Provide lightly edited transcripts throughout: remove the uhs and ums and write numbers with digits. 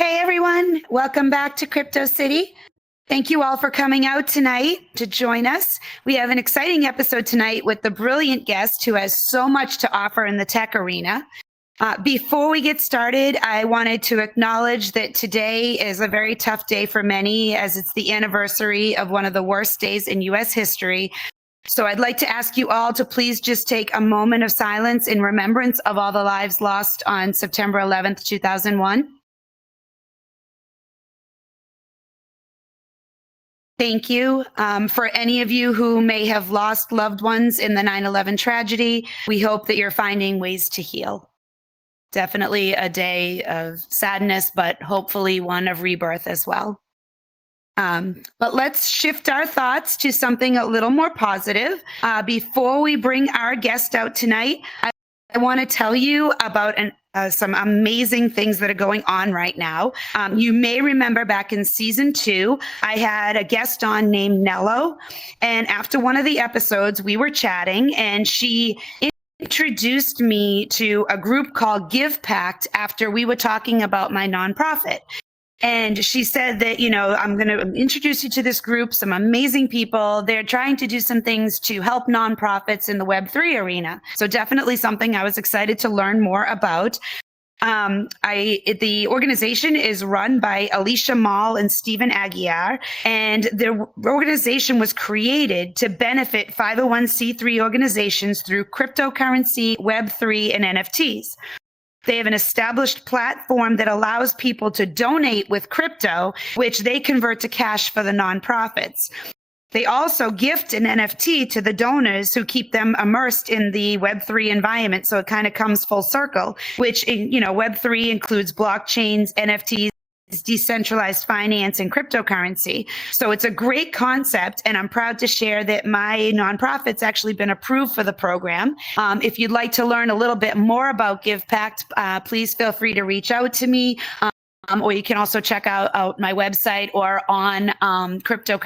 Hey everyone, welcome back to Crypto City. Thank you all for coming out tonight to join us. We have an exciting episode tonight with the brilliant guest who has so much to offer in the tech arena. Before we get started, I wanted to acknowledge that today is a very tough day for many, as it's the anniversary of one of the worst days in US history. So I'd like to ask you all to please just take a moment of silence in remembrance of all the lives lost on September 11th, 2001. Thank you. For any of you who may have lost loved ones in the 9/11 tragedy, we hope that you're finding ways to heal. Definitely a day of sadness, but hopefully one of rebirth as well. But let's shift our thoughts to something a little more positive. Before we bring our guest out tonight, I want to tell you about some amazing things that are going on right now. You may remember back in season 2, I had a guest on named Nello. And after one of the episodes, we were chatting and she introduced me to a group called Give Pact after we were talking about my nonprofit. And she said that, I'm going to introduce you to this group, some amazing people. They're trying to do some things to help nonprofits in the Web3 arena. So definitely something I was excited to learn more about. The organization is run by Alicia Mall and Stephen Aguiar, and the organization was created to benefit 501c3 organizations through cryptocurrency, Web3, and NFTs. They have an established platform that allows people to donate with crypto, which they convert to cash for the nonprofits. They also gift an NFT to the donors who keep them immersed in the Web3 environment. So it kind of comes full circle, which, Web3 includes blockchains, NFTs, decentralized finance, and cryptocurrency. So it's a great concept, and I'm proud to share that my nonprofit's actually been approved for the program. If you'd like to learn a little bit more about Give Pact, please feel free to reach out to me. Or you can also check out my website or on Crypto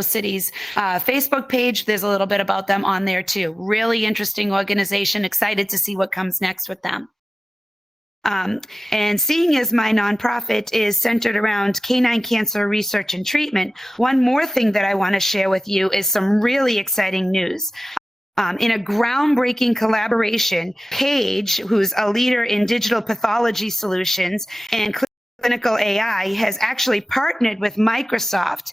City's Facebook page. There's a little bit about them on there too. Really interesting organization. Excited to see what comes next with them. And seeing as my nonprofit is centered around canine cancer research and treatment, one more thing that I want to share with you is some really exciting news. In a groundbreaking collaboration, Paige, who's a leader in digital pathology solutions and clinical AI, has actually partnered with Microsoft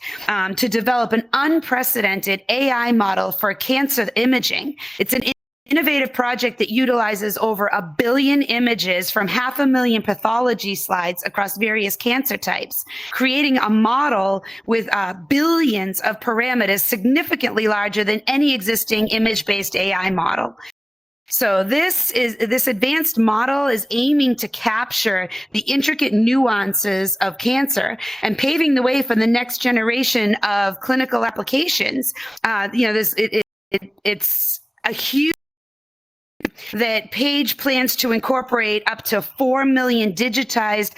to develop an unprecedented AI model for cancer imaging. It's an innovative project that utilizes over 1 billion images from 500,000 pathology slides across various cancer types, creating a model with billions of parameters significantly larger than any existing image-based AI model. So this advanced model is aiming to capture the intricate nuances of cancer and paving the way for the next generation of clinical applications. It's a huge that Paige plans to incorporate up to 4 million digitized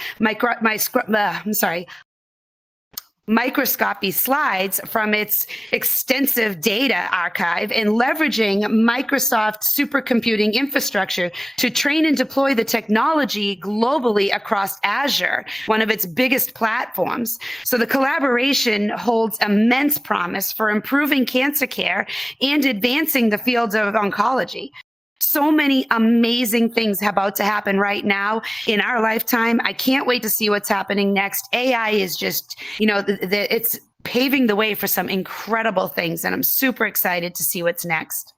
microscopy slides from its extensive data archive and leveraging Microsoft supercomputing infrastructure to train and deploy the technology globally across Azure, one of its biggest platforms. So the collaboration holds immense promise for improving cancer care and advancing the fields of oncology. So many amazing things about to happen right now in our lifetime. I can't wait to see what's happening next. AI is just, it's paving the way for some incredible things, and I'm super excited to see what's next.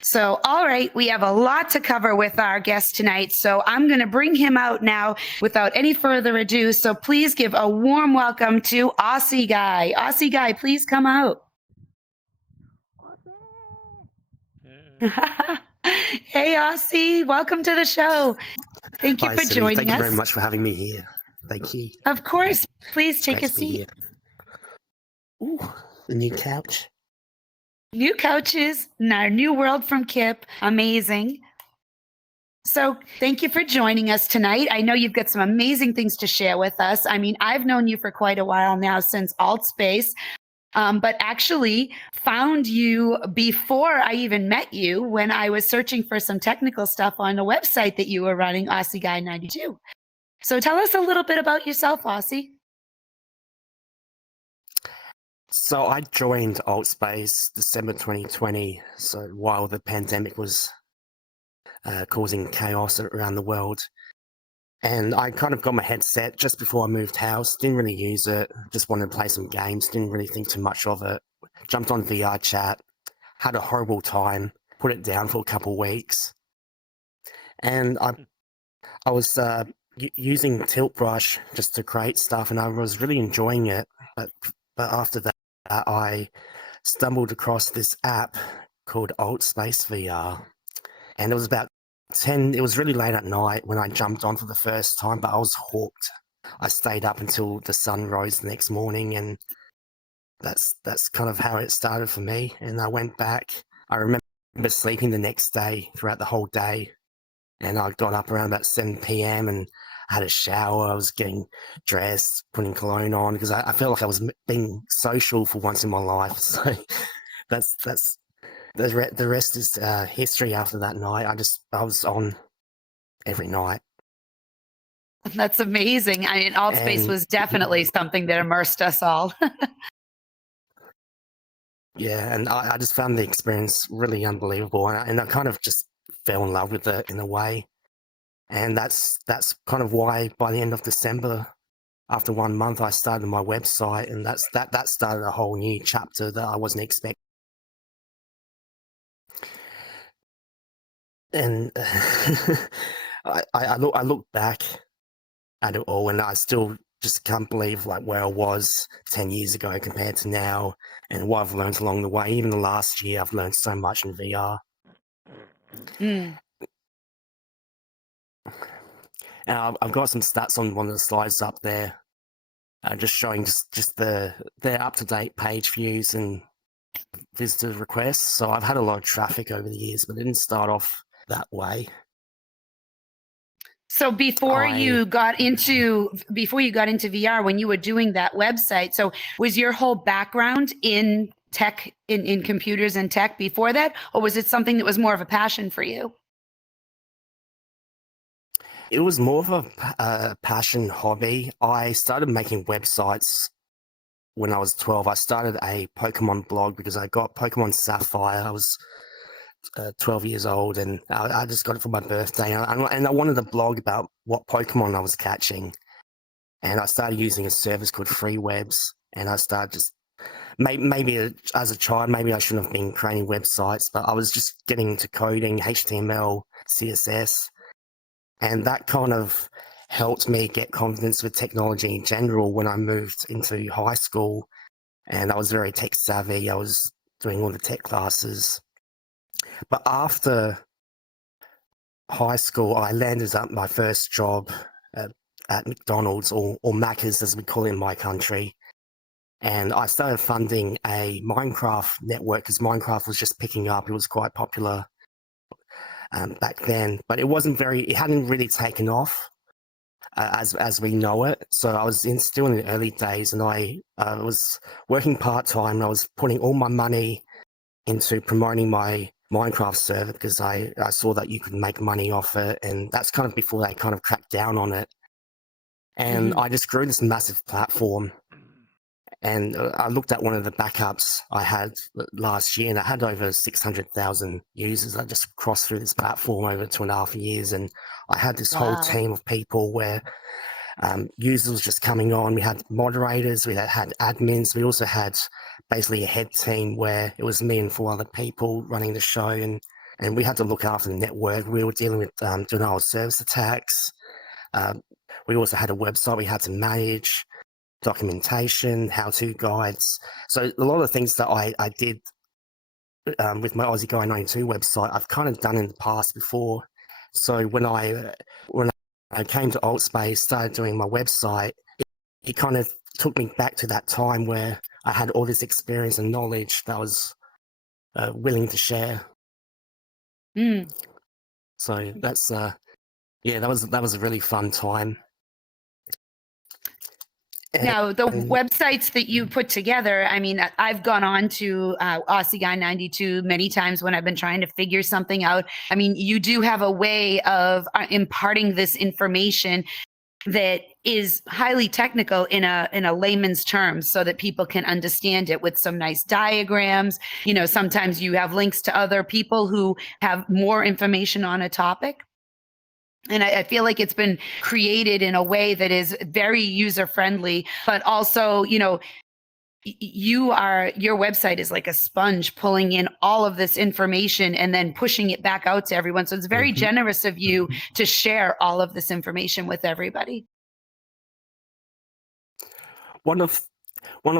So, all right, we have a lot to cover with our guest tonight, so I'm going to bring him out now without any further ado. So please give a warm welcome to AussieGuy. AussieGuy, please come out. Hey, Aussie, welcome to the show. Thank you for joining us. Thank you very much for having me here. Thank you. Of course. Please take a seat. Ooh, the new couch. New couches in our new world from Kip. Amazing. So thank you for joining us tonight. I know you've got some amazing things to share with us. I mean, I've known you for quite a while now, since AltSpace. But actually found you before I even met you when I was searching for some technical stuff on a website that you were running, AussieGuy92. So tell us a little bit about yourself, Aussie. So I joined AltSpace December 2020. So while the pandemic was causing chaos around the world, and I kind of got my headset just before I moved house. Didn't really use it. Just wanted to play some games. Didn't really think too much of it. Jumped on VR chat. Had a horrible time. Put it down for a couple of weeks, and I was using Tilt Brush just to create stuff, and I was really enjoying it. But after that, I stumbled across this app called AltSpace VR, and it was about 10. It was really late at night when I jumped on for the first time, but I was hooked. I stayed up until the sun rose the next morning, and that's kind of how it started for me. And I went back. I remember sleeping the next day throughout the whole day, and I got up around about 7 p.m. and had a shower. I was getting dressed, putting cologne on because I felt like I was being social for once in my life. So that's the rest is history. After that night, I was on every night. That's amazing. I mean, AltSpace And was definitely something that immersed us all. yeah, and I just found the experience really unbelievable, and I kind of just fell in love with it in a way. And that's kind of why by the end of December, after 1 month, I started my website, and that started a whole new chapter that I wasn't expecting. And I look back at it all, and I still just can't believe like where I was 10 years ago compared to now, and what I've learned along the way. Even the last year, I've learned so much in VR. Mm. And I've got some stats on one of the slides up there, just showing just their up-to-date page views and visitor requests. So I've had a lot of traffic over the years, but it didn't start off that way. So before you got into VR, when you were doing that website, so was your whole background in tech, in computers and tech before that, or was it something that was more of a passion for you? It was more of a passion hobby. I started making websites when I was 12. I started a Pokemon blog because I got Pokemon Sapphire. I was 12 years old, and I just got it for my birthday. And I wanted to blog about what Pokemon I was catching. And I started using a service called Free Webs, and I started just maybe as a child, maybe I shouldn't have been creating websites, but I was just getting into coding, HTML, CSS, and that kind of helped me get confidence with technology in general when I moved into high school. And I was very tech savvy. I was doing all the tech classes. But after high school, I landed up my first job at McDonald's, or Macca's as we call it in my country. And I started funding a Minecraft network because Minecraft was just picking up. It was quite popular back then, but it hadn't really taken off as we know it. So I was still in the early days, and I was working part-time. I was putting all my money into promoting my Minecraft server because I saw that you could make money off it, and that's kind of before they kind of cracked down on it. And I just grew this massive platform. And I looked at one of the backups I had last year, and I had over 600,000 users. I just crossed through this platform over 2.5 years, and I had this whole team of people where users just coming on. We had moderators, we had admins, we also had basically a head team where it was me and 4 other people running the show, and we had to look after the network. We were dealing with denial of service attacks. We also had a website we had to manage, documentation, how-to guides. So a lot of things that I did with my AussieGuy92 website, I've kind of done in the past before. So when I came to AltSpace, started doing my website, it kind of took me back to that time where I had all this experience and knowledge that I was willing to share. So that's that was a really fun time. Now, the websites that you put together, I mean, I've gone on to AussieGuy92 many times when I've been trying to figure something out. I mean, you do have a way of imparting this information that is highly technical in a layman's terms so that people can understand it with some nice diagrams. Sometimes you have links to other people who have more information on a topic. And I feel like it's been created in a way that is very user friendly, but also, your website is like a sponge pulling in all of this information and then pushing it back out to everyone. So it's very generous of you to share all of this information with everybody. One of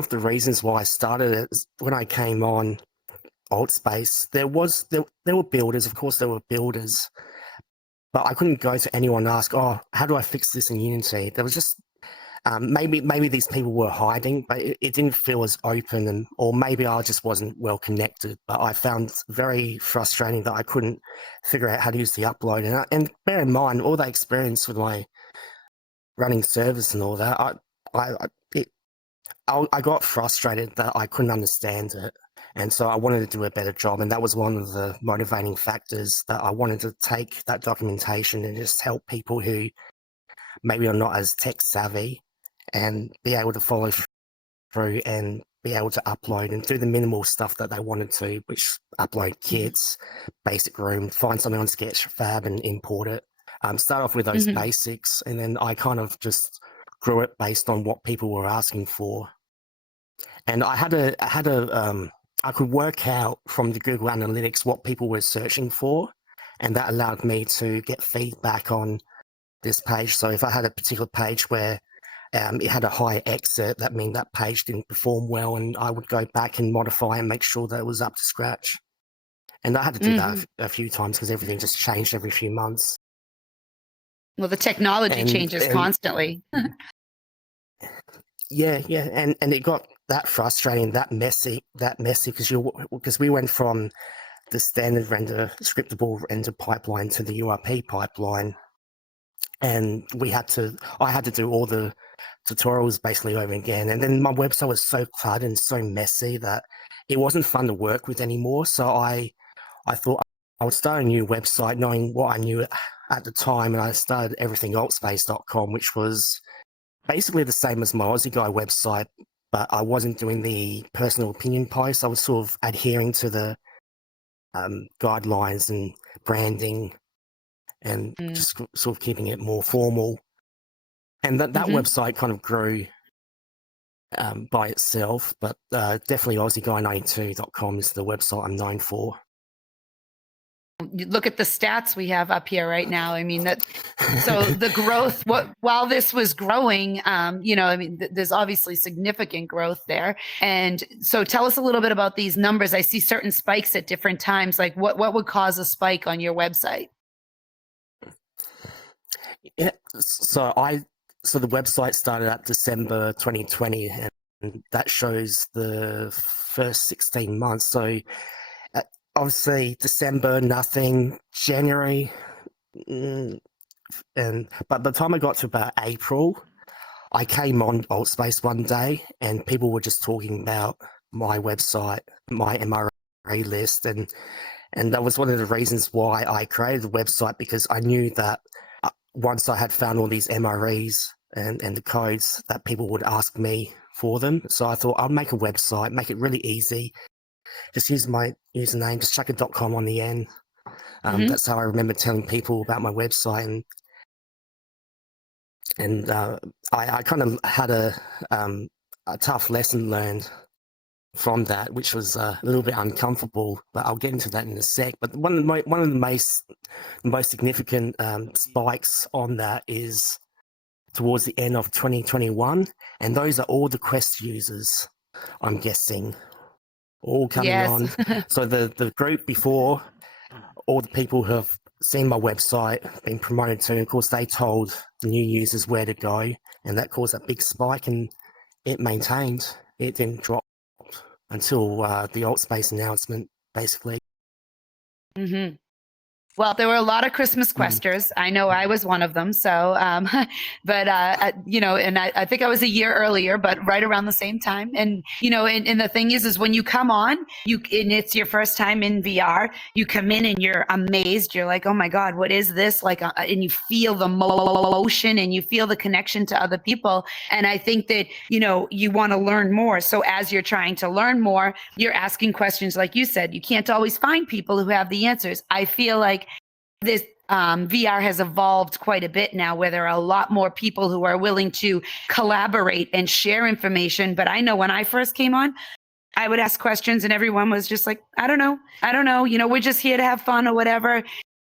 the reasons why I started it is when I came on AltSpace, there were builders, of course there were builders, but I couldn't go to anyone and ask, oh, how do I fix this in Unity? There was just maybe these people were hiding, but it didn't feel as open, or maybe I just wasn't well connected. But I found very frustrating that I couldn't figure out how to use the upload. And bear in mind, all that experience with my running servers and all that, I got frustrated that I couldn't understand it. And so I wanted to do a better job. And that was one of the motivating factors, that I wanted to take that documentation and just help people who maybe are not as tech savvy and be able to follow through and be able to upload and do the minimal stuff that they wanted to, which upload kits, basic room, find something on Sketchfab and import it. Start off with those basics, and then I kind of just grew it based on what people were asking for. And I could work out from the Google Analytics what people were searching for, and that allowed me to get feedback on this page. So if I had a particular page where it had a high exit, that meant that page didn't perform well, and I would go back and modify and make sure that it was up to scratch. And I had to do that a few times because everything just changed every few months. Well, the technology changes constantly. Yeah, and it got that frustrating, that messy, because we went from the standard scriptable render pipeline to the URP pipeline, and I had to do all the tutorials basically over again. And then my website was so cluttered and so messy that it wasn't fun to work with anymore. So I thought I would start a new website knowing what I knew at the time, and I started everythingaltspace.com, which was basically the same as my Aussie Guy website, but I wasn't doing the personal opinion posts. I was sort of adhering to the guidelines and branding and just sort of keeping it more formal. And that website kind of grew by itself, but definitely AussieGuy92.com is the website I'm known for. You look at the stats we have up here right now. I mean, so the growth, while this was growing, there's obviously significant growth there. And so tell us a little bit about these numbers. I see certain spikes at different times. Like what would cause a spike on your website? Yeah, so the website started at December 2020, and that shows the first 16 months. So obviously December, nothing. January, but by the time I got to about April, I came on AltSpace one day, and people were just talking about my website, my MRA list, and that was one of the reasons why I created the website, because I knew that once I had found all these MREs and the codes, that people would ask me for them. So I thought I'll make a website, make it really easy. Just use my username, just chuck a .com on the end. That's how I remember telling people about my website, and I kind of had a tough lesson learned from that, which was a little bit uncomfortable, but I'll get into that in a sec. But one of the most significant spikes on that is towards the end of 2021, and those are all the Quest users, I'm guessing, all coming on. So the group before, all the people who have seen my website, been promoted to, and of course they told the new users where to go, and that caused a big spike, and it maintained. It didn't drop until the AltSpace announcement, basically. Well, there were a lot of Christmas questers. I know I was one of them. So, but, and I think I was a year earlier, but right around the same time. And, and the thing is when you come on, and it's your first time in VR, you come in and you're amazed. You're like, oh my God, what is this? Like, and you feel the motion and you feel the connection to other people. And I think that, you want to learn more. So as you're trying to learn more, you're asking questions. Like you said, you can't always find people who have the answers. I feel like this VR has evolved quite a bit now, where there are a lot more people who are willing to collaborate and share information. But I know when I first came on, I would ask questions and everyone was just like, I don't know. We're just here to have fun or whatever.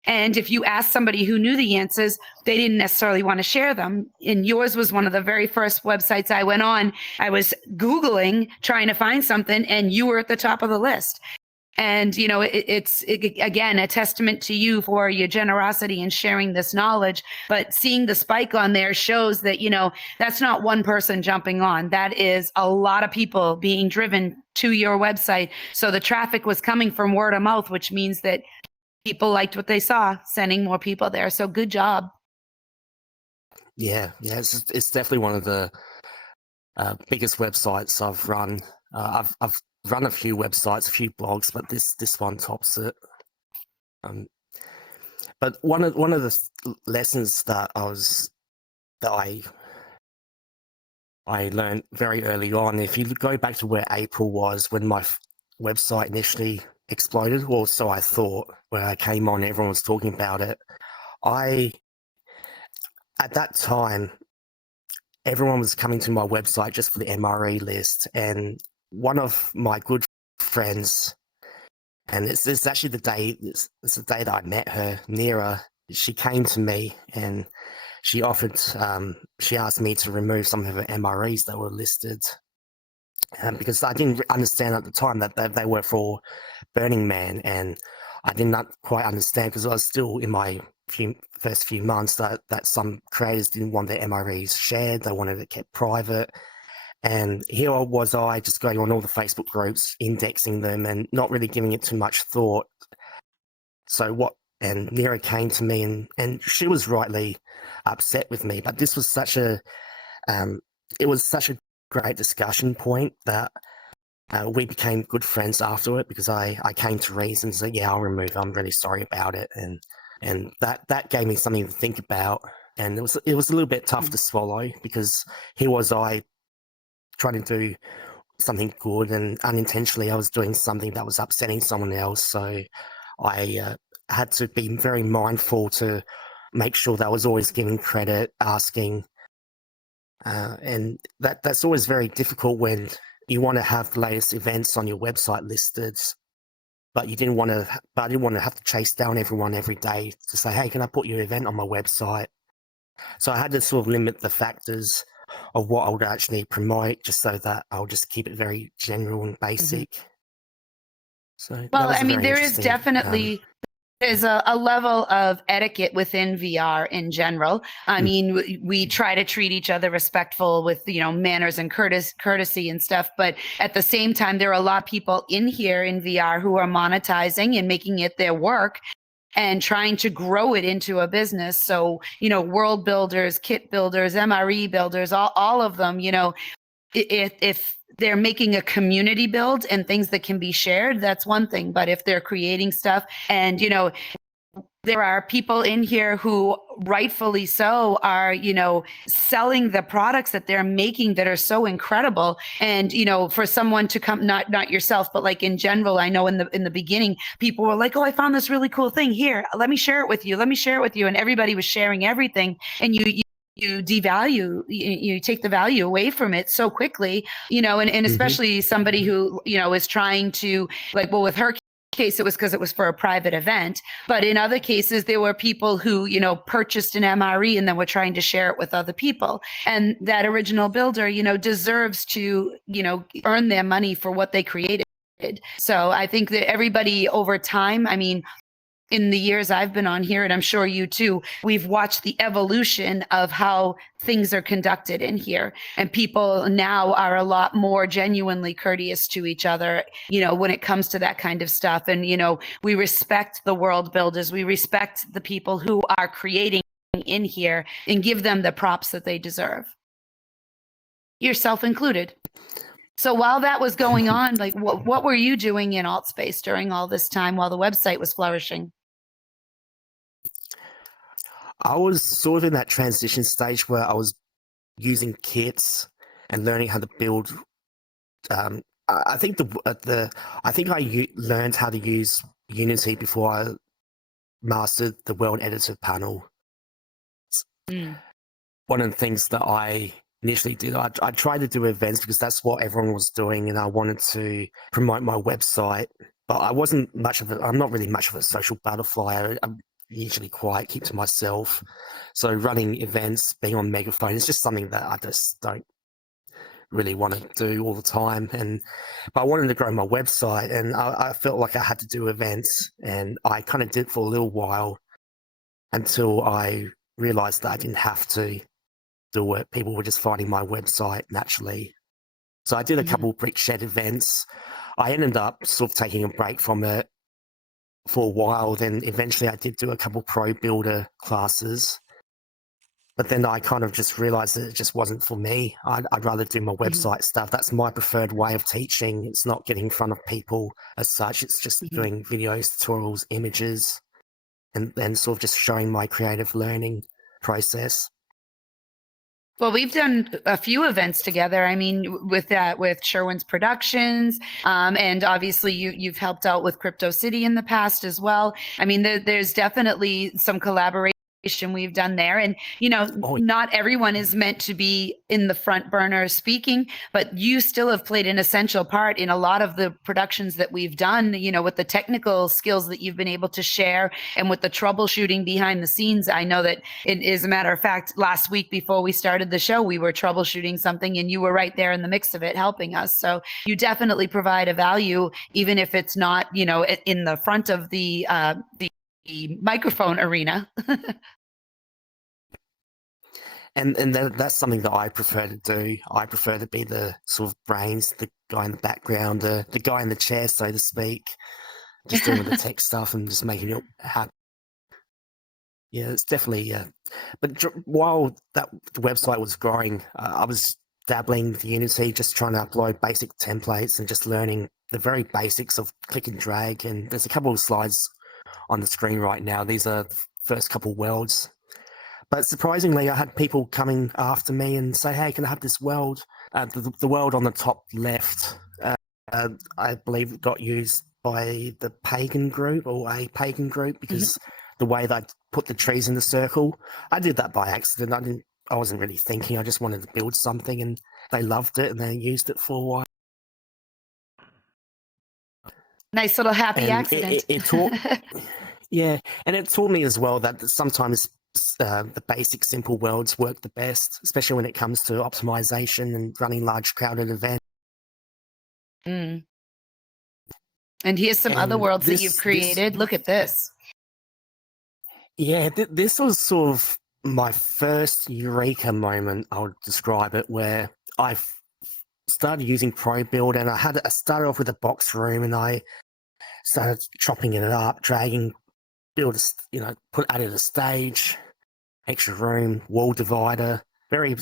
And if you ask somebody who knew the answers, they didn't necessarily want to share them. And yours was one of the very first websites I went on. I was Googling, trying to find something, and you were at the top of the list. And, it's again, a testament to you for your generosity in sharing this knowledge. But seeing the spike on there shows that, that's not one person jumping on. That is a lot of people being driven to your website. So the traffic was coming from word of mouth, which means that people liked what they saw, sending more people there. So good job. Yeah, it's definitely one of the biggest websites I've run. I've run a few websites, a few blogs, but this one tops it. But one of the lessons that I learned very early on, if you go back to where April was when my website initially exploded, or so I thought, where I came on, everyone was talking about it. At that time, everyone was coming to my website just for the MRE list, and one of my good friends, and it's actually the day that I met her, Nira. She came to me and she offered, she asked me to remove some of her MREs that were listed, because I didn't understand at the time that they were for Burning Man, and I did not quite understand because I was still in my first few months that some creators didn't want their MREs shared; they wanted it kept private. And here was I just going on all the Facebook groups, indexing them and not really giving it too much thought. And Nira came to me and she was rightly upset with me, but this was such a great discussion point that we became good friends after it, because I came to reason and said, yeah, I'll remove it. I'm really sorry about it. And that gave me something to think about. And it was a little bit tough to swallow, because here was I trying to do something good, and unintentionally I was doing something that was upsetting someone else. So I had to be very mindful to make sure that I was always giving credit, asking, and that's always very difficult when you want to have the latest events on your website listed, but I didn't want to have to chase down everyone every day to say, hey, can I put your event on my website? So I had to sort of limit the factors of what I would actually promote, just so that I'll just keep it very general and basic. So, well, I mean, there is definitely there's a level of etiquette within VR in general. I mean, we try to treat each other respectful with, manners and courtesy and stuff. But at the same time, there are a lot of people in here in VR who are monetizing and making it their work and trying to grow it into a business. So, world builders, kit builders, MRE builders, all of them, if they're making a community build and things that can be shared, that's one thing. But if they're creating stuff and, there are people in here who rightfully so are, selling the products that they're making that are so incredible. And, for someone to come, not yourself, but like in general, I know in the beginning, people were like, oh, I found this really cool thing here. Let me share it with you. And everybody was sharing everything. And you devalue, you take the value away from it so quickly, and especially somebody who, is trying to, like, well, with her case, it was because it was for a private event. But in other cases, there were people who, purchased an MRE and then were trying to share it with other people. And that original builder, deserves to, earn their money for what they created. So I think that everybody over time, I mean, in the years I've been on here, and I'm sure you too, we've watched the evolution of how things are conducted in here. And people now are a lot more genuinely courteous to each other, when it comes to that kind of stuff. And, we respect the world builders. We respect the people who are creating in here and give them the props that they deserve. Yourself included. So while that was going on, like what were you doing in Altspace during all this time while the website was flourishing? I was sort of in that transition stage where I was using kits and learning how to build. I think learned how to use Unity before I mastered the World Editor panel. One of the things that I initially did, I tried to do events because that's what everyone was doing, and I wanted to promote my website. But I'm not really much of a social butterfly. I'm usually quiet, keep to myself. So running events, being on megaphone, is just something that I just don't really want to do all the time. But I wanted to grow my website, and I felt like I had to do events, and I kind of did it for a little while until I realized that I didn't have to do it. People were just finding my website naturally. So I did a couple brick shed events. I ended up sort of taking a break from it for a while. Then eventually I did do a couple pro builder classes. But then I kind of just realized that it just wasn't for me. I'd rather do my website stuff. That's my preferred way of teaching. It's not getting in front of people as such. It's just doing videos, tutorials, images, and then sort of just showing my creative learning process. Well, we've done a few events together. I mean, with Sherwin's Productions, and obviously you've helped out with Crypto City in the past as well. I mean, there's definitely some collaboration we've done there. And, not everyone is meant to be in the front burner speaking, but you still have played an essential part in a lot of the productions that we've done, with the technical skills that you've been able to share and with the troubleshooting behind the scenes. I know that as a matter of fact, last week before we started the show, we were troubleshooting something and you were right there in the mix of it, helping us. So you definitely provide a value, even if it's not, in the front of the microphone arena. And that's something that I prefer to do. I prefer to be the sort of brains, the guy in the background, the guy in the chair, so to speak, just doing the tech stuff and just making it happen. Yeah, it's definitely. But while the website was growing, I was dabbling with Unity, just trying to upload basic templates and just learning the very basics of click and drag. And there's a couple of slides on the screen right now. These are the first couple worlds. But surprisingly, I had people coming after me and say, hey, can I have this world? The world on the top left, I believe it got used by the pagan group or a pagan group because the way they put the trees in the circle. I did that by accident. I wasn't really thinking. I just wanted to build something and they loved it and they used it for a while. Nice little happy accident. It taught, yeah, and it taught me as well that sometimes the basic simple worlds work the best, especially when it comes to optimization and running large crowded events. And here's some other worlds that you've created. Look at this. Yeah, this was sort of my first eureka moment, I would describe it, where I started using Pro Build, and I started off with a box room, and I started chopping it up, dragging, added a stage, extra room, wall divider, very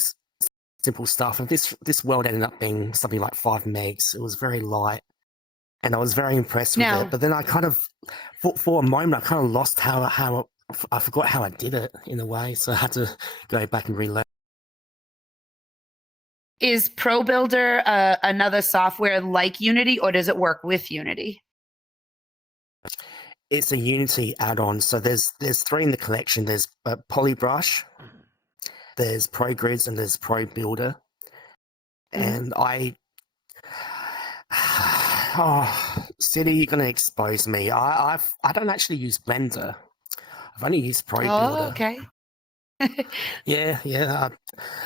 simple stuff. And this world ended up being something like 5 megs. It was very light, and I was very impressed with it. But then I kind of, for a moment, I kind of lost how I forgot how I did it in a way, so I had to go back and relearn. Is Pro Builder another software like Unity, or does it work with Unity? It's a Unity add-on. So there's 3 in the collection. There's Polybrush, there's ProGrids, and there's Pro Builder. And City, you're going to expose me. I don't actually use Blender. I've only used Pro Builder. Oh, okay. Yeah.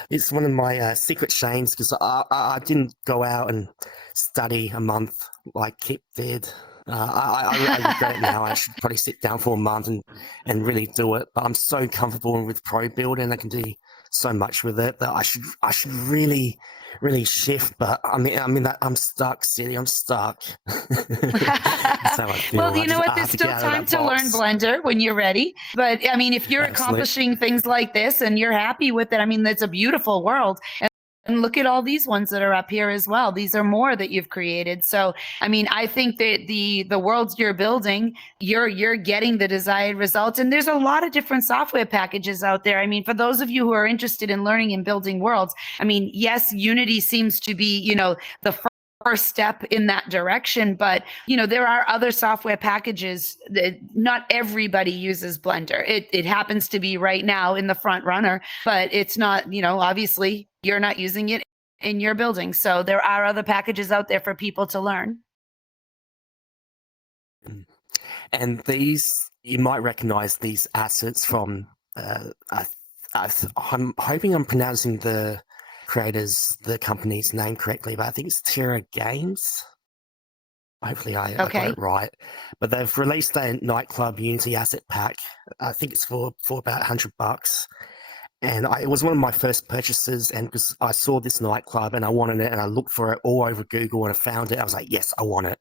It's one of my secret shames because I didn't go out and study a month like Kip did. I regret it now. I should probably sit down for a month and really do it. But I'm so comfortable with Pro Builder, and I can do so much with it that I should really shift. But I'm stuck, City. I'm stuck. That's how I feel. Well, you know what? I There's have to still get out of time that to learn box. Blender when you're ready. But I mean, if you're Absolutely. accomplishing things like this and you're happy with it, I mean, that's a beautiful world. And look at all these ones that are up here as well. These are more that you've created. So, I mean, I think that the worlds you're building, you're getting the desired results. And there's a lot of different software packages out there. I mean, for those of you who are interested in learning and building worlds, I mean, yes, Unity seems to be, the first step in that direction, but there are other software packages that not everybody uses Blender. It happens to be right now in the front runner, but it's not, obviously you're not using it in your building. So there are other packages out there for people to learn. And these, you might recognize these assets from, I'm hoping I'm pronouncing the company's name correctly, but I think it's Terra Games. Hopefully I got it right. But they've released a nightclub Unity asset pack. I think it's for about $100. And it was one of my first purchases, and because I saw this nightclub and I wanted it, and I looked for it all over Google and I found it. I was like, yes, I want it.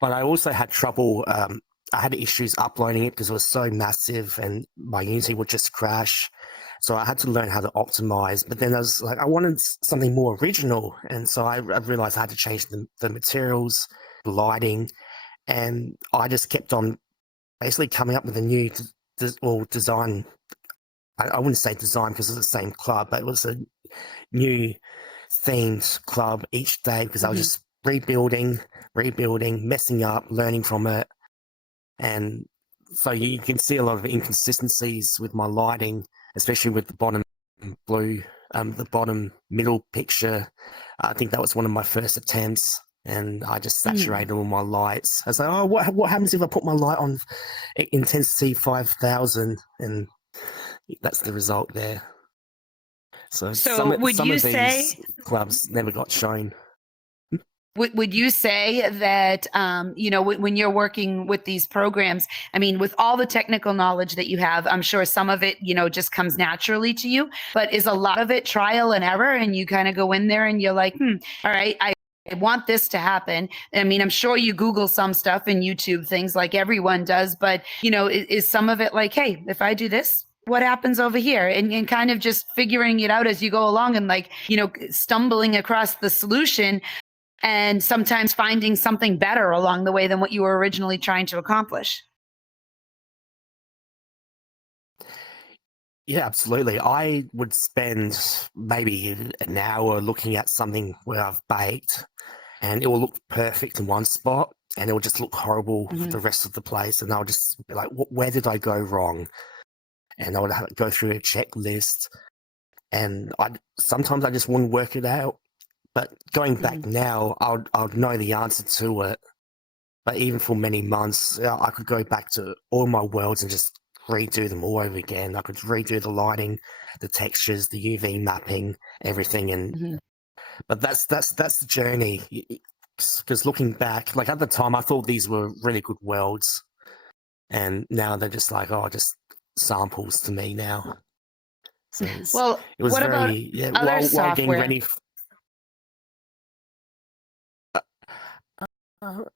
But I also had trouble. I had issues uploading it because it was so massive, and my Unity would just crash. So I had to learn how to optimize. But then I was like, I wanted something more original, and so I realized I had to change the materials, the lighting, and I just kept on basically coming up with a new design. I wouldn't say design because it's the same club, but it was a new themed club each day because I was just rebuilding, messing up, learning from it. And so you can see a lot of inconsistencies with my lighting, especially with the bottom blue, the bottom middle picture. I think that was one of my first attempts, and I just saturated all my lights. I was like, oh, what happens if I put my light on intensity 5000? And that's the result there. So some of these clubs never got shown. Would you say that, when you're working with these programs, I mean, with all the technical knowledge that you have, I'm sure some of it, just comes naturally to you, but is a lot of it trial and error? And you kind of go in there and you're like, all right, I want this to happen. I mean, I'm sure you Google some stuff and YouTube things like everyone does, but, is some of it like, hey, if I do this, what happens over here, and kind of just figuring it out as you go along and stumbling across the solution and sometimes finding something better along the way than what you were originally trying to accomplish. Yeah, absolutely. I would spend maybe an hour looking at something where I've baked, and it will look perfect in one spot and it will just look horrible for the rest of the place. And I'll just be like, where did I go wrong? And I would have to go through a checklist, and sometimes I just wouldn't work it out. But going back now, I'll know the answer to it. But even for many months, I could go back to all my worlds and just redo them all over again. I could redo the lighting, the textures, the UV mapping, everything. And but that's the journey. Because looking back, like at the time, I thought these were really good worlds, and now they're just like, just samples to me now. So it was what very about other software? while getting ready.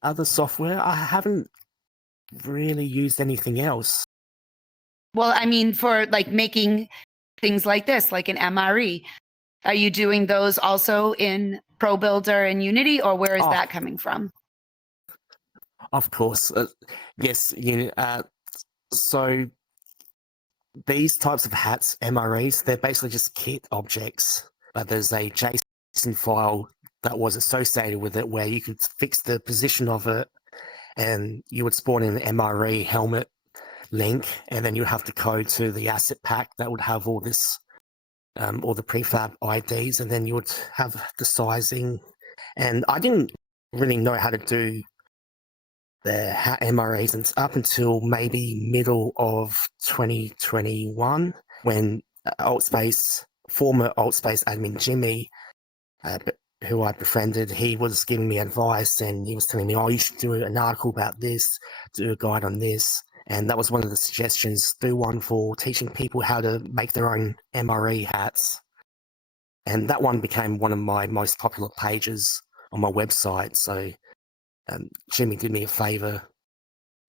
Other software, I haven't really used anything else. Well, I mean, for making things like this, like an MRE, are you doing those also in Pro Builder and Unity, or where is that coming from? Of course, yes. So these types of hats, MREs, they're basically just kit objects, but there's a JSON file that was associated with it where you could fix the position of it, and you would spawn in an MRE helmet link, and then you would have to code to the asset pack that would have all this, all the prefab IDs, and then you would have the sizing. And I didn't really know how to do the hat MREs and up until maybe middle of 2021 when former AltSpace admin Jimmy who I befriended, he was giving me advice, and he was telling me, "Oh, you should do an article about this, do a guide on this." And that was one of the suggestions. Do one for teaching people how to make their own MRE hats. And that one became one of my most popular pages on my website. So Jimmy did me a favor.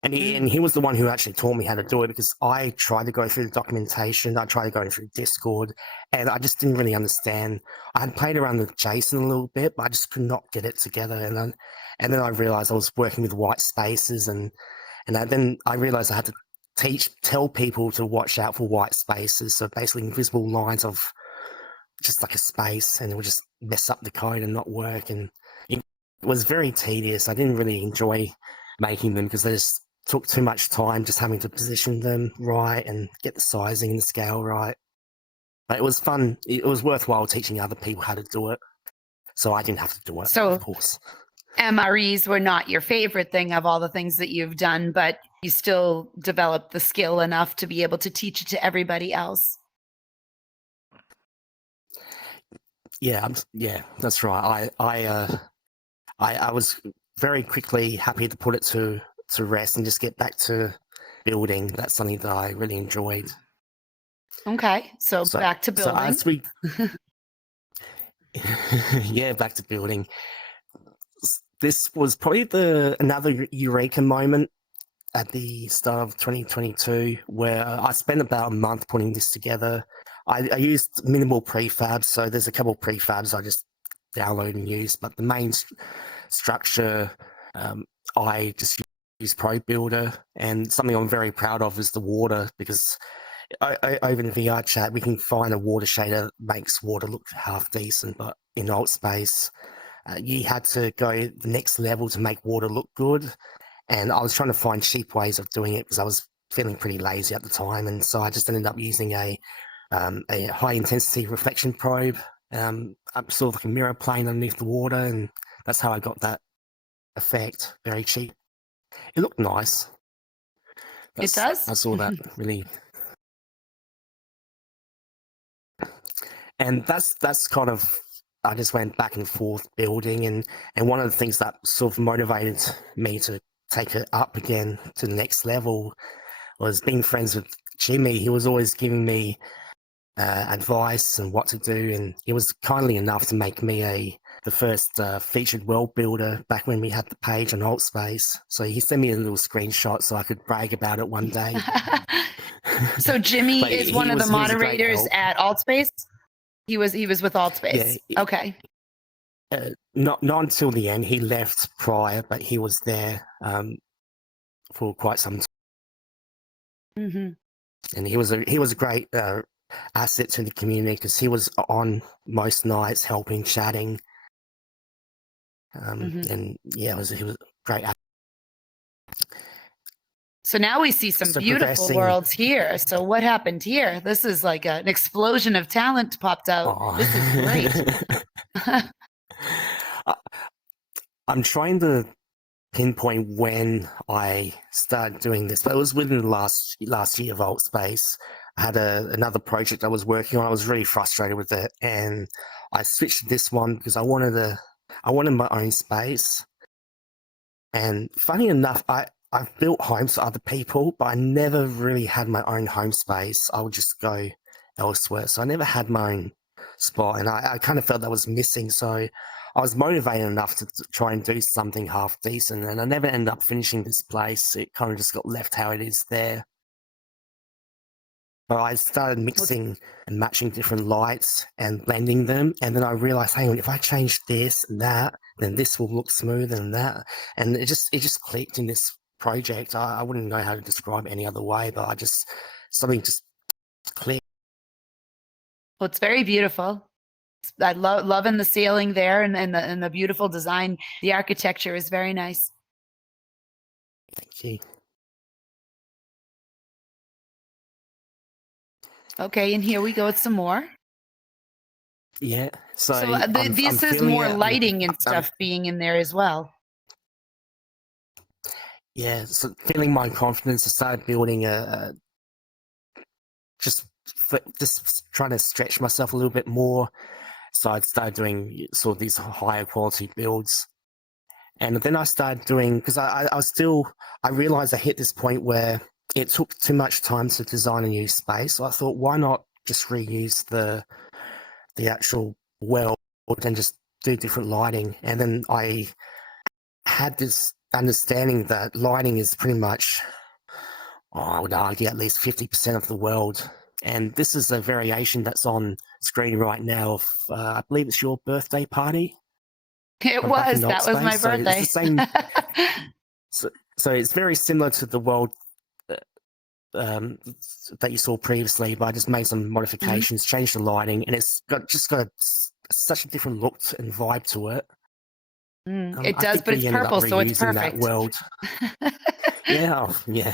And he was the one who actually taught me how to do it, because I tried to go through the documentation, I tried to go through Discord, and I just didn't really understand. I had played around with JSON a little bit, but I just could not get it together. And then I realized I was working with white spaces, and then I realized I had to tell people to watch out for white spaces. So basically invisible lines of just like a space, and it would just mess up the code and not work. And it was very tedious. I didn't really enjoy making them because they just took too much time just having to position them right and get the sizing and the scale right. But it was fun. It was worthwhile teaching other people how to do it. So I didn't have to do it, So of course. MREs were not your favorite thing of all the things that you've done, but you still developed the skill enough to be able to teach it to everybody else. Yeah, that's right. I was very quickly happy to put it to rest and just get back to building. That's something that I really enjoyed. Okay, so back to building. So as we, yeah, back to building. This was probably another eureka moment at the start of 2022, where I spent about a month putting this together. I used minimal prefabs, so there's a couple of prefabs I just download and use, but the main structure, I just use Pro Builder. And something I'm very proud of is the water, because over in VR chat we can find a water shader that makes water look half decent, but in Altspace you had to go the next level to make water look good. And I was trying to find cheap ways of doing it because I was feeling pretty lazy at the time, and so I just ended up using a high intensity reflection probe, sort of like a mirror plane underneath the water, and that's how I got that effect. Very cheap. It looked nice. It does? I saw that really. And that's kind of, I just went back and forth building, and one of the things that sort of motivated me to take it up again to the next level was being friends with Jimmy. He was always giving me advice and what to do, and he was kindly enough to make me the first featured world builder back when we had the page on Altspace. So he sent me a little screenshot so I could brag about it one day. So Jimmy is one of the moderators at Altspace? He was with Altspace. Yeah, okay. Not until the end. He left prior, but he was there for quite some time. Mm-hmm. And he was a great asset to the community because he was on most nights helping, chatting. And yeah, he was great. So now we see some beautiful worlds here. So what happened here? This is like an explosion of talent popped out. Aww. This is great. I'm trying to pinpoint when I started doing this, but it was within the last year of Altspace. I had another project I was working on. I was really frustrated with it, and I switched to this one because I wanted my own space. And funny enough, I've built homes for other people, but I never really had my own home space. I would just go elsewhere. So I never had my own spot, and I kind of felt that was missing. So I was motivated enough to try and do something half decent, and I never ended up finishing this place. It kind of just got left how it is there. But I started mixing and matching different lights and blending them, and then I realized, hang on, if I change this and that, then this will look smoother than that. And it just clicked in this project. I wouldn't know how to describe it any other way, but something just clicked. Well, it's very beautiful. I loving the ceiling there and the beautiful design. The architecture is very nice. Thank you. Okay, and here we go with some more. Yeah. So this is more lighting and stuff being in there as well. Yeah, so feeling my confidence, I started building just trying to stretch myself a little bit more. So I started doing sort of these higher quality builds. And then I started doing, because I realized I hit this point where it took too much time to design a new space. So I thought, why not just reuse the actual world and just do different lighting? And then I had this understanding that lighting is pretty much, I would argue, at least 50% of the world. And this is a variation that's on screen right now of, I believe it's your birthday party. It was. That was my So it's birthday. the same. So it's very similar to the world that you saw previously, but I just made some modifications, changed the lighting, and it's got such a different look and vibe to it. It I does, think but it's we ended up purple, so it's reusing that perfect. world. Yeah, yeah.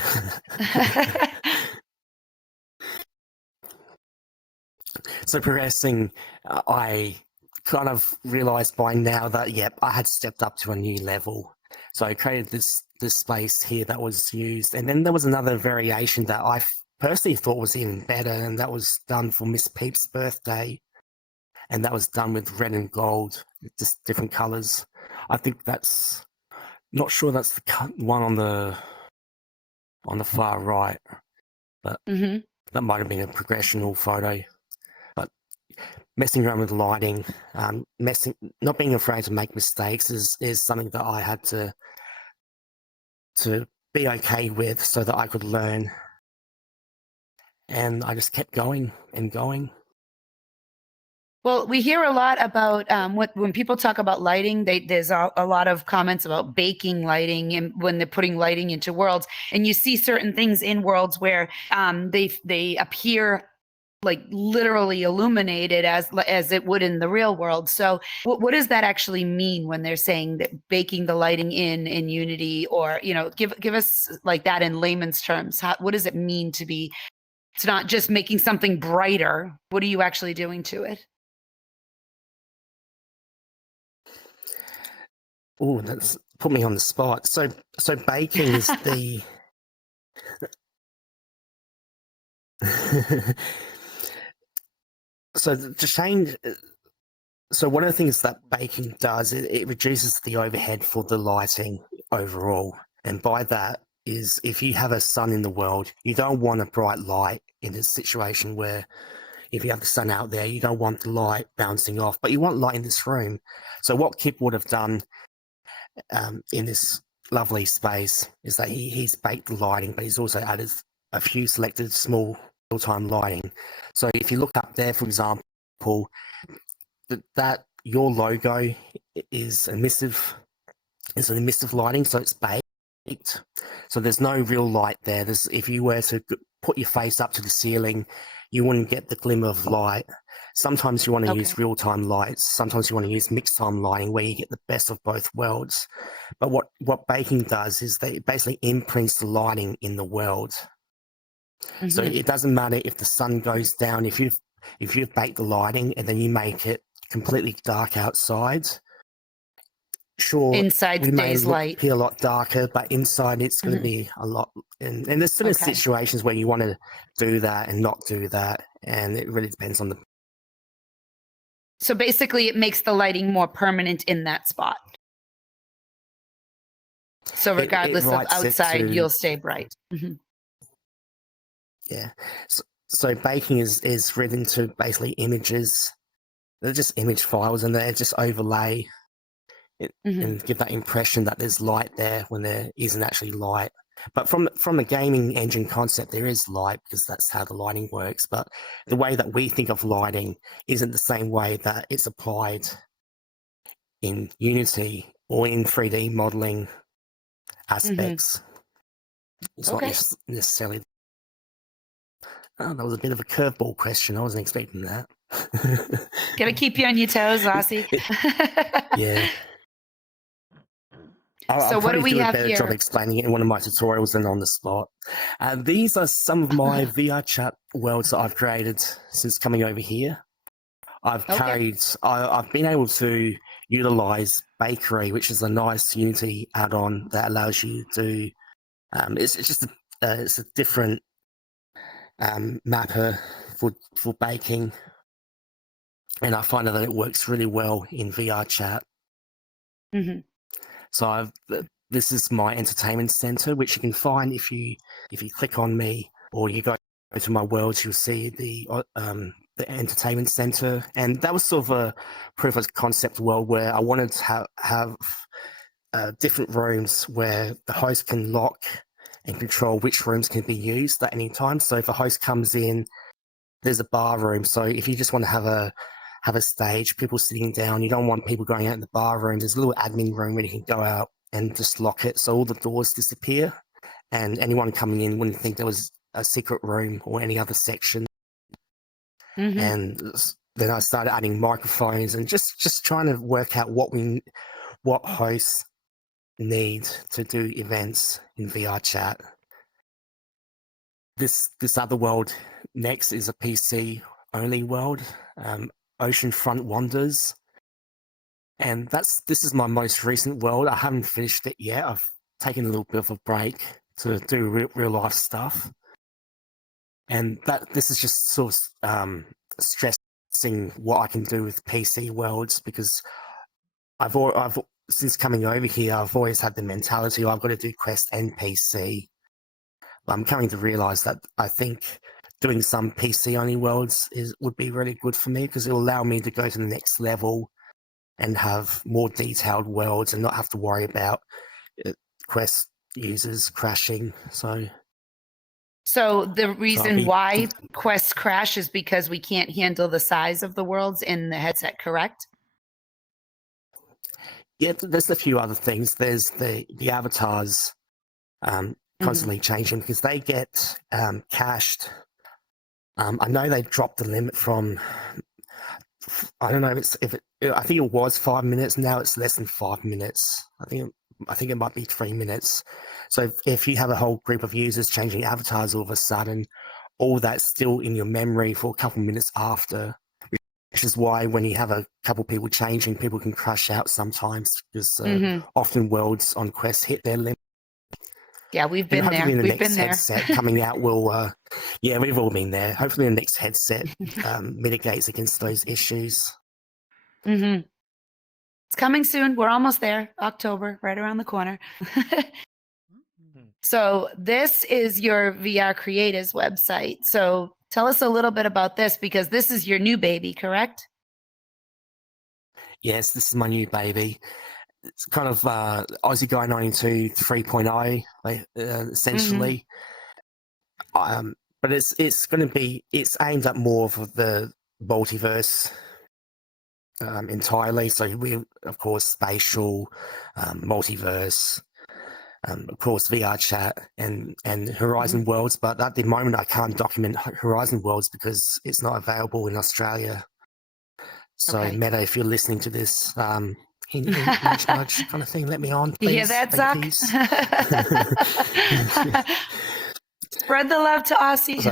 So progressing, I kind of realized by now that, yep, I had stepped up to a new level. So I created this space here that was used. And then there was another variation that I personally thought was even better, and that was done for Miss Peep's birthday. And that was done with red and gold, just different colors. I think that's, not sure that's the one on the far right, but that might have been a progressional photo. But messing around with lighting, not being afraid to make mistakes is something that I had to be okay with, so that I could learn. And I just kept going and going. Well, we hear a lot about when people talk about lighting, there's a lot of comments about baking lighting, and when they're putting lighting into worlds, and you see certain things in worlds where they appear like literally illuminated as it would in the real world. So what does that actually mean when they're saying that baking the lighting in Unity, or give us like that in layman's terms? What does it mean to be? It's not just making something brighter. What are you actually doing to it? Oh, that's put me on the spot. So baking is the so to change. So one of the things that baking does, it reduces the overhead for the lighting overall, and by that is, if you have a sun in the world, you don't want a bright light in a situation where, if you have the sun out there, you don't want the light bouncing off, but you want light in this room. So what Kip would have done in this lovely space is that he's baked the lighting, but he's also added a few selected small real-time lighting. So if you look up there, for example, that your logo is emissive lighting, so it's baked. So there's no real light there. If you were to put your face up to the ceiling, you wouldn't get the glimmer of light. Sometimes you want to use real-time lights. Sometimes you want to use mixed-time lighting, where you get the best of both worlds. But what baking does is that it basically imprints the lighting in the world. So it doesn't matter if the sun goes down. If you've baked the lighting and then you make it completely dark outside, sure, inside we may light. appear a lot darker, but inside it's going to be a lot. And there's certain situations where you want to do that and not do that, and it really depends on the. So basically, it makes the lighting more permanent in that spot. So regardless of outside, you'll stay bright. Yeah. So baking is written to basically images. They're just image files, and they just overlay it and give that impression that there's light there when there isn't actually light. But from a gaming engine concept, there is light, because that's how the lighting works. But the way that we think of lighting isn't the same way that it's applied in Unity or in 3D modeling aspects. It's not necessarily. Oh, that was a bit of a curveball question. I wasn't expecting that. Gotta keep you on your toes, Aussie. Yeah. So what do we have here? I'll probably do a better job explaining it in one of my tutorials than on the spot. These are some of my VR chat worlds that I've created since coming over here. I've been able to utilize Bakery, which is a nice Unity add-on that allows you to. It's a different mapper for baking. and I find that it works really well in VR chat. Hmm. So this is my entertainment center, which you can find if you click on me or you go to my worlds, you'll see the entertainment center. And that was sort of a proof of concept world where I wanted to have different rooms where the host can lock and control which rooms can be used at any time. So if a host comes in, there's a bar room. So if you just want to have a stage, people sitting down, you don't want people going out in the bar room. There's a little admin room where you can go out and just lock it, so all the doors disappear, and anyone coming in wouldn't think there was a secret room or any other section. Hmm. And then I started adding microphones and just trying to work out what hosts need to do events in VR chat. This other world next is a PC only world, Oceanfront Wonders, and this is my most recent world. I haven't finished it yet. I've taken a little bit of a break to do real life stuff, and this is just sort of stressing what I can do with PC worlds, because I've since coming over here, I've always had the mentality, I've got to do Quest and PC. I'm coming to realize that I think doing some PC only worlds would be really good for me, because it will allow me to go to the next level and have more detailed worlds and not have to worry about Quest users crashing. So the So I'll reason be, why Quest crash is because we can't handle the size of the worlds in the headset, correct? yeah, there's a few other things. There's the avatars Hmm. constantly changing because they get cached. I know they dropped the limit from, I don't know I think it was 5 minutes. Now it's less than 5 minutes. I think it might be 3 minutes. So if you have a whole group of users changing avatars all of a sudden, all that's still in your memory for a couple minutes after, which is why when you have a couple people changing, people can crash out sometimes, because Hmm. often worlds on Quest hit their limit. Yeah, we've And been hopefully there. in the We've next been there. headset coming out will, yeah, we've all been there. Hopefully the next headset mitigates against those issues. Hmm. It's coming soon. We're almost there. October, right around the corner. So this is your VR Creators website. So tell us a little bit about this, because this is your new baby, correct? Yes, this is my new baby. It's kind of AussieGuy92 3.0, Hmm. essentially. But it's aimed at more of the multiverse entirely. So we, of course, spatial, multiverse, of course, VR chat and Hmm. Horizon Worlds. But at the moment, I can't document Horizon Worlds because it's not available in Australia. So Okay. Meta, if you're listening to this, hint, hint, nudge, nudge, kind of thing, let me on, You hear please. that, Thank Zuck? yous. Spread the love to Aussie.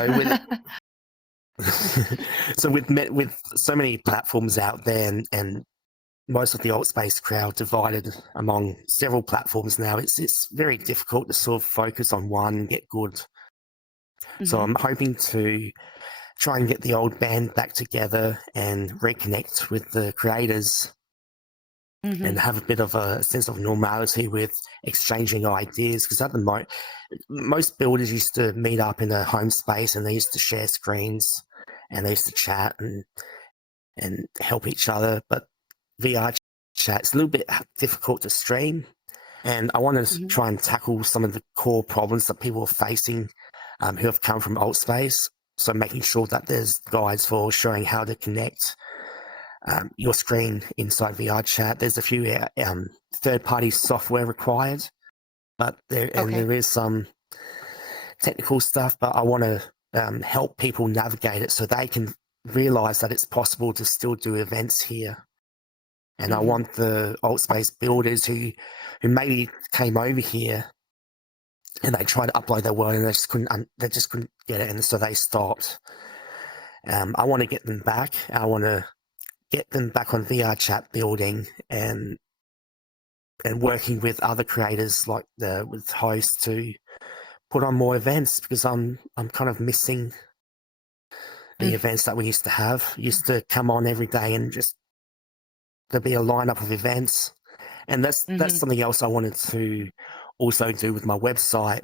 So with with so many platforms out there, and most of the alt space crowd divided among several platforms now, it's very difficult to sort of focus on one and get good. So Hmm. I'm hoping to try and get the old band back together and reconnect with the creators Hmm. and have a bit of a sense of normality with exchanging ideas. Because at the moment, most builders used to meet up in a home space and they used to share screens and they used to chat and help each other. But VR chat's a little bit difficult to stream. And I want to Hmm. try and tackle some of the core problems that people are facing who have come from alt space. So making sure that there's guides for showing how to connect your screen inside VR chat. There's a few third-party software required, but Okay. there is some technical stuff. But I want to help people navigate it so they can realize that it's possible to still do events here. And I Hmm. want the alt space builders who maybe came over here and they tried to upload their work and they just couldn't get it, and so they stopped. I want to get them back. I want to get them back on VR chat building and working with other creators like with hosts to put on more events, because I'm kind of missing the events that we used to have. Used to come on every day and just there'd be a lineup of events, and that's something else I wanted to also do with my website.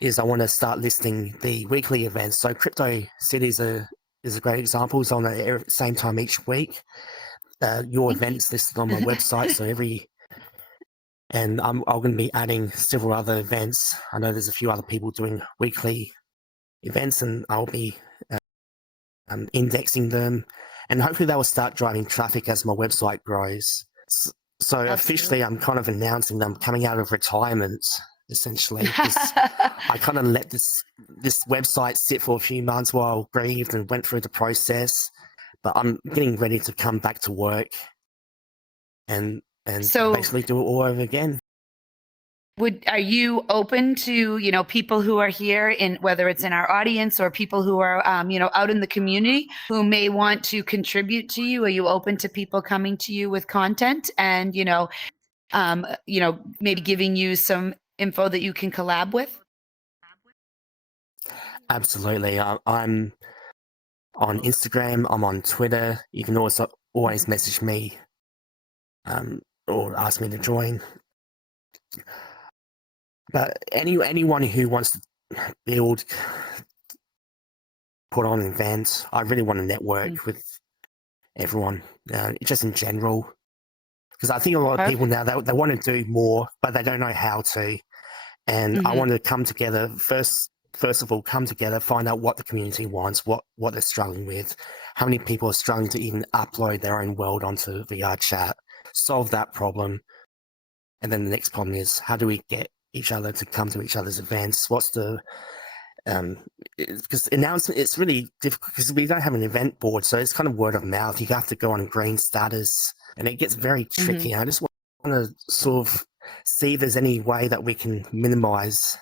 Is I want to start listing the weekly events. So Crypto City is a great example. It's on at the same time each week. Your event is listed on my website, so and I'm going to be adding several other events. I know there's a few other people doing weekly events, and I'll be indexing them, and hopefully they will start driving traffic as my website grows. So officially, I'm kind of announcing that I'm coming out of retirement, essentially. I kind of let this website sit for a few months while I breathed and went through the process, but I'm getting ready to come back to work and basically do it all over again. Are you open to, people who are here in, whether it's in our audience or people who are, out in the community who may want to contribute to you? Are you open to people coming to you with content and, maybe giving you some info that you can collab with? Absolutely. I'm on Instagram. I'm on Twitter. You can also always message me or ask me to join. But anyone who wants to build, put on events, I really want to network with everyone, just in general. Because I think a lot of people now, they want to do more, but they don't know how to. And I want to come together, first of all, come together, find out what the community wants, what they're struggling with, how many people are struggling to even upload their own world onto VR chat, solve that problem. And then the next problem is, how do we get each other to come to each other's events? What's the because announcement, it's really difficult because we don't have an event board, so it's kind of word of mouth. You have to go on green status, and it gets very tricky. I just want to sort of see if there's any way that we can minimize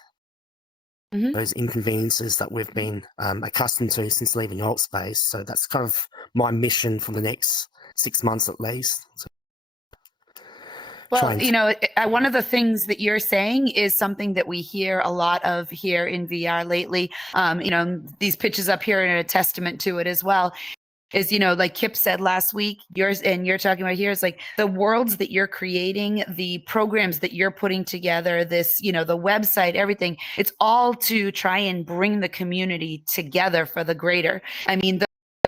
those inconveniences that we've been accustomed to since leaving Altspace. So that's kind of my mission for the next 6 months at least. So well, one of the things that you're saying is something that we hear a lot of here in VR lately. These pitches up here are a testament to it as well. Is, like Kip said last week, you're talking about here, it's like the worlds that you're creating, the programs that you're putting together, this, the website, everything, it's all to try and bring the community together for the greater. I mean,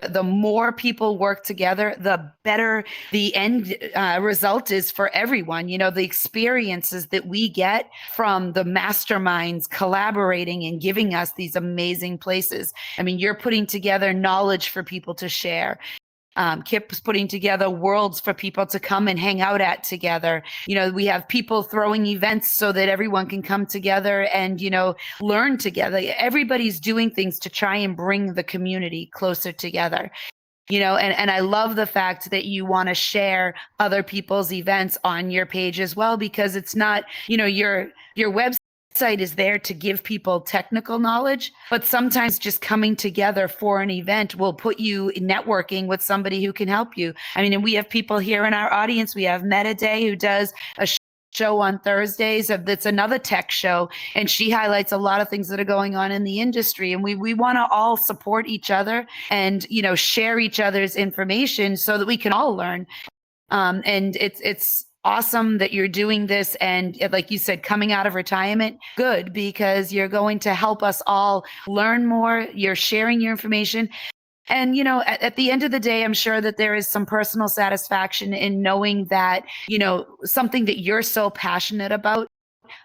the more people work together, the better the end result is for everyone. The experiences that we get from the masterminds collaborating and giving us these amazing places. I mean, you're putting together knowledge for people to share. Kip's putting together worlds for people to come and hang out at together. We have people throwing events so that everyone can come together and, learn together. Everybody's doing things to try and bring the community closer together. And I love the fact that you want to share other people's events on your page as well, because it's not, your website is there to give people technical knowledge, but sometimes just coming together for an event will put you networking with somebody who can help you. I mean, and we have people here in our audience. We have Meta Day, who does a show on Thursdays. That's another tech show, and she highlights a lot of things that are going on in the industry. And we want to all support each other and share each other's information so that we can all learn. And it's awesome that you're doing this, and like you said, coming out of retirement, good, because you're going to help us all learn more. You're sharing your information. And, at the end of the day, I'm sure that there is some personal satisfaction in knowing that, something that you're so passionate about,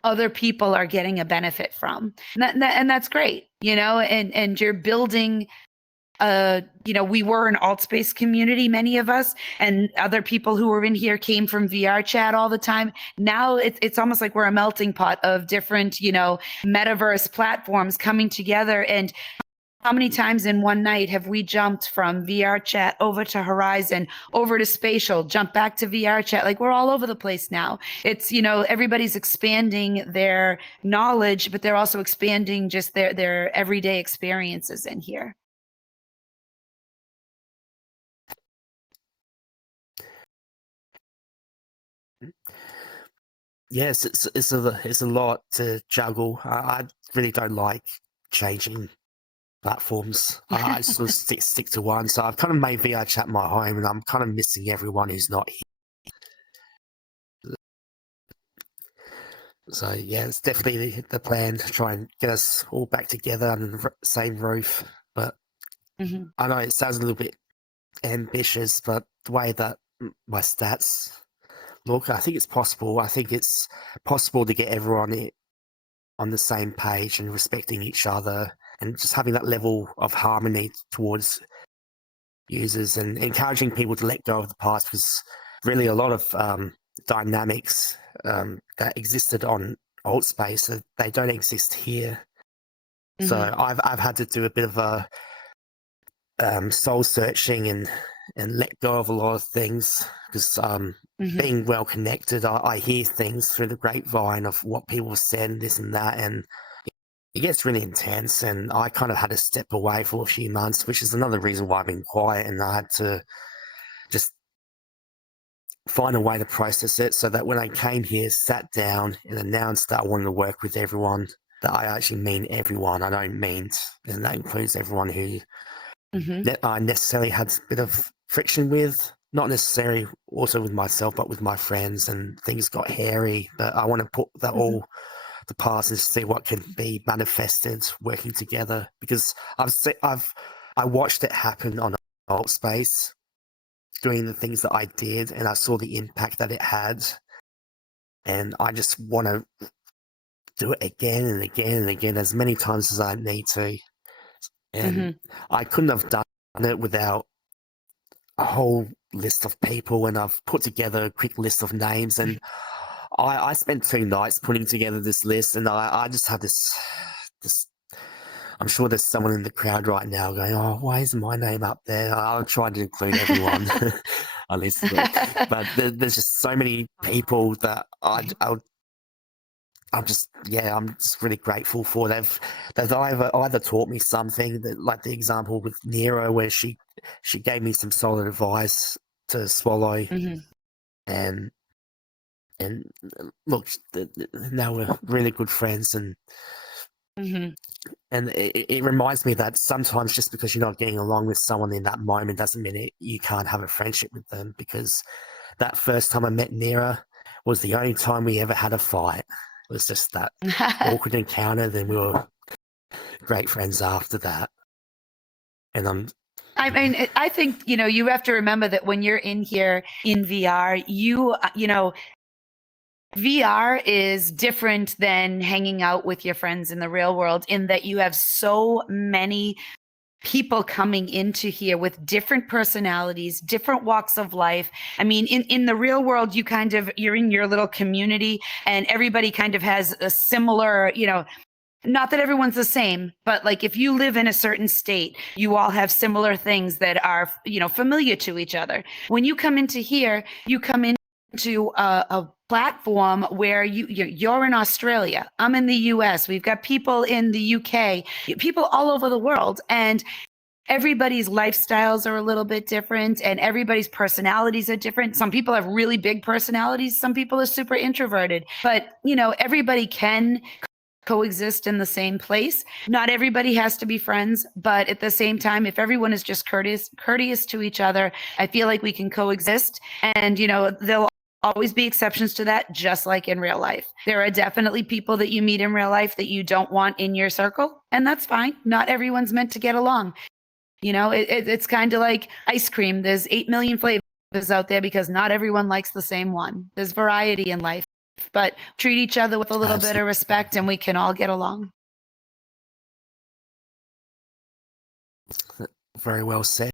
other people are getting a benefit from. And that's great, and you're building, we were an Altspace community, many of us, and other people who were in here came from VR chat all the time. Now it's almost like we're a melting pot of different, metaverse platforms coming together. And how many times in one night have we jumped from VR chat over to Horizon, over to Spatial, jump back to VR chat? Like, we're all over the place now. It's, everybody's expanding their knowledge, but they're also expanding just their everyday experiences in here. Yes, it's a lot to juggle. I really don't like changing platforms. I just sort of stick to one. So I've kind of made VR chat my home, and I'm kind of missing everyone who's not here. So yeah, it's definitely the plan to try and get us all back together under the same roof. But I know it sounds a little bit ambitious, but the way that my stats look, I think it's possible. I think it's possible to get everyone on the same page and respecting each other, and just having that level of harmony towards users and encouraging people to let go of the past, because really a lot of dynamics that existed on alt space, they don't exist here. So I've had to do a bit of a soul searching and let go of a lot of things, because being well connected, I hear things through the grapevine of what people said and this and that, and it gets really intense. And I kind of had to step away for a few months, which is another reason why I've been quiet, and I had to just find a way to process it, so that when I came here, sat down and announced that I wanted to work with everyone, that I actually mean everyone. I don't mean, and that includes everyone who that I necessarily had a bit of friction with, not necessarily also with myself, but with my friends, and things got hairy. But I want to put that all the past and see what can be manifested working together, because I watched it happen on alt space, doing the things that I did, and I saw the impact that it had, and I just want to do it again and again and again, as many times as I need to. And I couldn't have done it without a whole list of people, and I've put together a quick list of names, and I spent 2 nights putting together this list, and I just had this. I'm sure there's someone in the crowd right now going, "Oh, why isn't my name up there?" I'll try to include everyone on this, but there's just so many people that I'm just really grateful for. They've either taught me something, that, like the example with Nero, where she gave me some solid advice to swallow, and look, now we're really good friends, and it reminds me that sometimes just because you're not getting along with someone in that moment doesn't mean you can't have a friendship with them, because that first time I met Nero was the only time we ever had a fight. It was just that awkward encounter, then we were great friends after that. And I mean, I think, you have to remember that when you're in here in VR, VR is different than hanging out with your friends in the real world, in that you have so many people coming into here with different personalities, different walks of life. I mean, in the real world, you're in your little community, and everybody kind of has a similar, not that everyone's the same, but like if you live in a certain state, you all have similar things that are, familiar to each other. When you come into here, you come into a platform where you're in Australia, I'm in the US, we've got people in the UK, people all over the world, and everybody's lifestyles are a little bit different, and everybody's personalities are different. Some people have really big personalities, some people are super introverted, but everybody can coexist in the same place. Not everybody has to be friends, but at the same time, if everyone is just courteous to each other, I feel like we can coexist. And there'll always be exceptions to that, just like in real life. There are definitely people that you meet in real life that you don't want in your circle, and that's fine. Not everyone's meant to get along. It's kind of like ice cream. There's 8 million flavors out there because not everyone likes the same one. There's variety in life, but treat each other with a little bit of respect, and we can all get along. Very well said.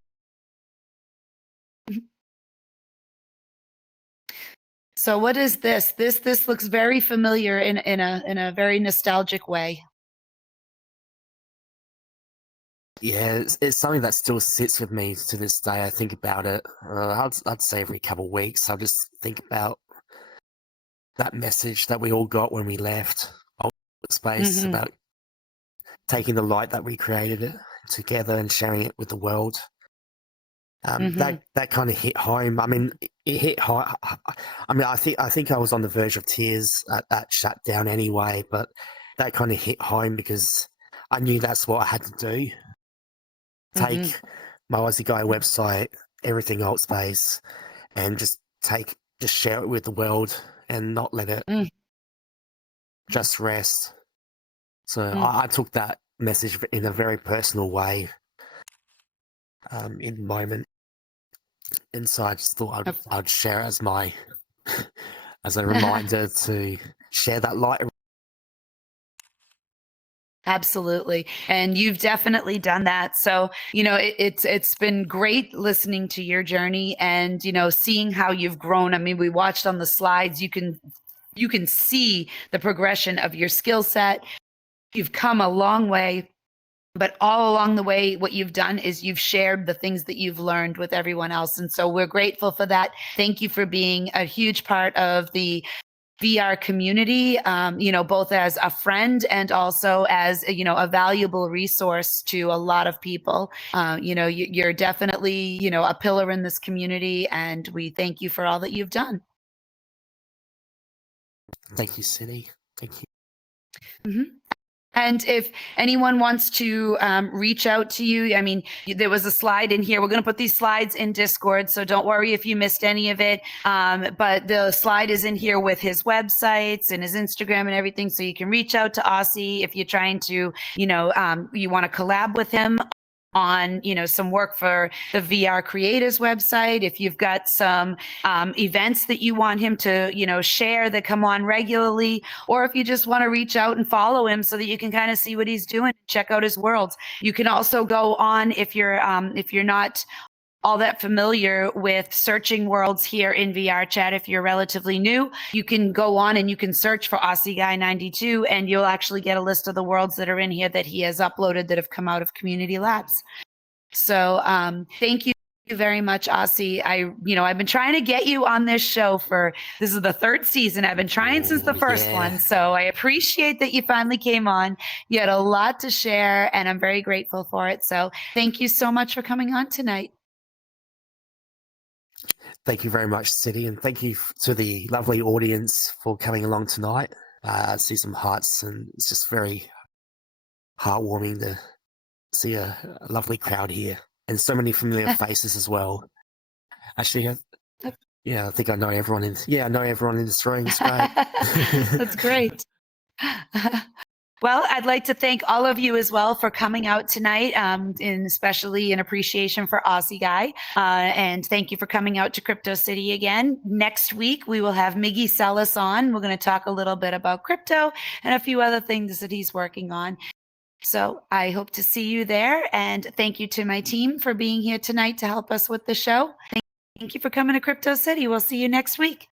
So what is this? This looks very familiar in a very nostalgic way. Yeah, it's something that still sits with me to this day. I think about it. I'd say every couple of weeks. I just think about that message that we all got when we left space, about taking the light that we created it together and sharing it with the world. That kind of hit home. I mean, it hit high. I mean, I think I was on the verge of tears at that shutdown anyway. But that kind of hit home because I knew that's what I had to do. take Mhm. my Aussie Guy website, everything alt space, and just share it with the world and not let it Mm. just rest. So Mm. I took that message in a very personal way in the moment, and so I just thought Of- I'd share it as my as a reminder to share that light. Absolutely. And you've definitely done that. So, it's been great listening to your journey and, seeing how you've grown. I mean, we watched on the slides, you can see the progression of your skill set. You've come a long way. But all along the way, what you've done is you've shared the things that you've learned with everyone else. And so we're grateful for that. Thank you for being a huge part of the VR community, both as a friend and also as, a valuable resource to a lot of people. You're definitely, a pillar in this community, and we thank you for all that you've done. Thank you, Cindy. Thank you. Mm-hmm. And if anyone wants to reach out to you, I mean, there was a slide in here. We're going to put these slides in Discord, so don't worry if you missed any of it. But the slide is in here with his websites and his Instagram and everything, so you can reach out to Aussie if you're trying to, you want to collab with him on, some work for the VR Creators website. If you've got some events that you want him to, share that come on regularly, or if you just want to reach out and follow him so that you can kind of see what he's doing, check out his worlds. You can also go on if you're not all that familiar with searching worlds here in VR chat. If you're relatively new, you can go on and you can search for AussieGuy92 and you'll actually get a list of the worlds that are in here that he has uploaded that have come out of community labs. So thank you very much, Aussie. I've been trying to get you on this show this is the third season. I've been trying since the first one. So I appreciate that you finally came on. You had a lot to share and I'm very grateful for it. So thank you so much for coming on tonight. Thank you very much, Cindy, and thank you to the lovely audience for coming along tonight. I see some hearts, and it's just very heartwarming to see a lovely crowd here and so many familiar faces as well. Actually, I think I know everyone in. Yeah, I know everyone in this room. It's great. That's great. Well, I'd like to thank all of you as well for coming out tonight, and especially in appreciation for Aussie Guy. And thank you for coming out to Crypto City again. Next week, we will have Miggy Sellis on. We're going to talk a little bit about crypto and a few other things that he's working on. So I hope to see you there. And thank you to my team for being here tonight to help us with the show. Thank you for coming to Crypto City. We'll see you next week.